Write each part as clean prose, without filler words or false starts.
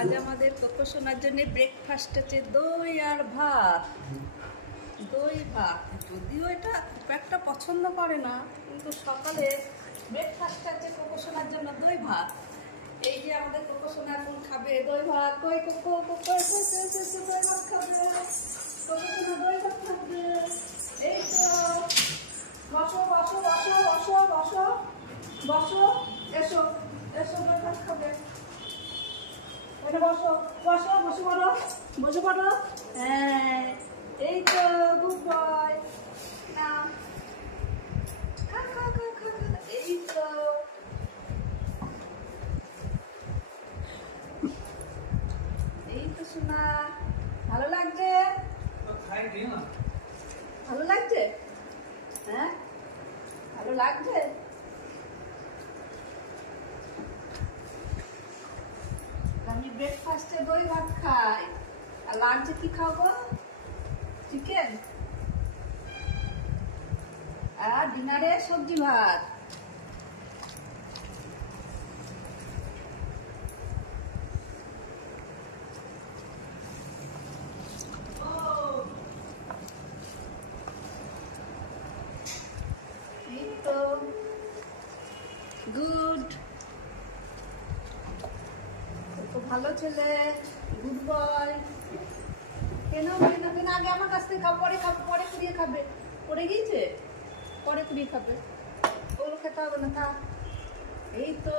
আজ আমাদের কোকো সোনার জন্য ব্রেকফাস্ট আছে দই আর ভাত। দই ভাত, যদিও এটা খুব একটা পছন্দ করে না, কিন্তু সকালে ব্রেকফাস্ট আছে কোকো সোনার জন্য দই ভাত। এই যে আমাদের কোকো সোনা এখন খাবে দই ভাত। দই কোকো কোকো দই ভাত খাবে, কোকো সোনা দই ভাত খাবে। এই তো বসো বসো বসো বসো বসো বসো, এসো এসো দই ভাত খাবে। বসো বসো বসে পড়ো, বসে পড়ো। হ্যাঁ এই তো গুড বয়। না খা খা খা খা খা। এই তো এই তো শোনা, ভালো লাগছে? ভালো লাগছে? হ্যাঁ ভালো লাগছে। আমি ব্রেকফাস্টে দই ভাত খাই, আর লাঞ্চে কি খাবো? চিকেন, আর ডিনারে সবজি ভাত। এই তো গুড, তো ভালো ছেলে, গুড বয়। কেন কেন আগে আমার কাছ থেকে খাবো, পরে খাবো, পরে কুড়িয়ে খাবে। পড়ে গিয়েছে, পরে কুড়িয়ে খাবে, ওগুলো খেতে হবে না, থাক। এই তো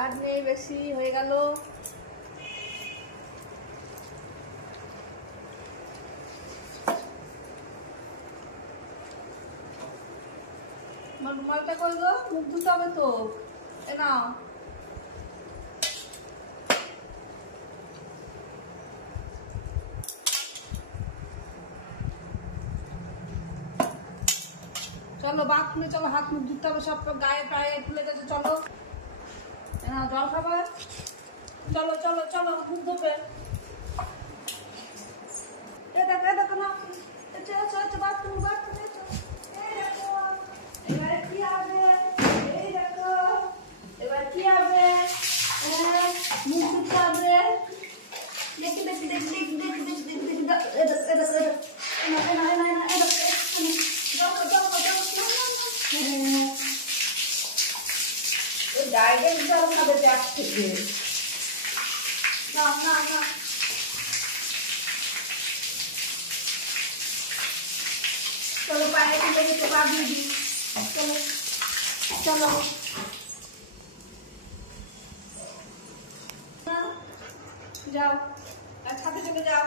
আর নেই, বেশি হয়ে গেল। রুমালটা কই গো? মুখ ধুতে হবে তো। এ নাও। চলো বাথরুমে চলো, হাত মুখ ধুতে হবে, সব গায়ে প্রায় তুলে গেছে। চলো না জল খাবার, চলো চলো চলো মুখ ধোবে। এ দেখো, এ দেখো না, বাথরুম বাথরুমে। এবারে কি হবে? এই দেখো, এবার কি হবে? মুখ ধুতে হবে। দেখি দেখি দেখি দেখি দেখি দেখি দেখি দেখি। ডাইরেক্ট জল খাবে ট্যাপ থেকে। না না না, চলো পায়ে তুলে দিতে পা দিয়ে দিই। চলো চলো যাও, ছাদে চলে যাও।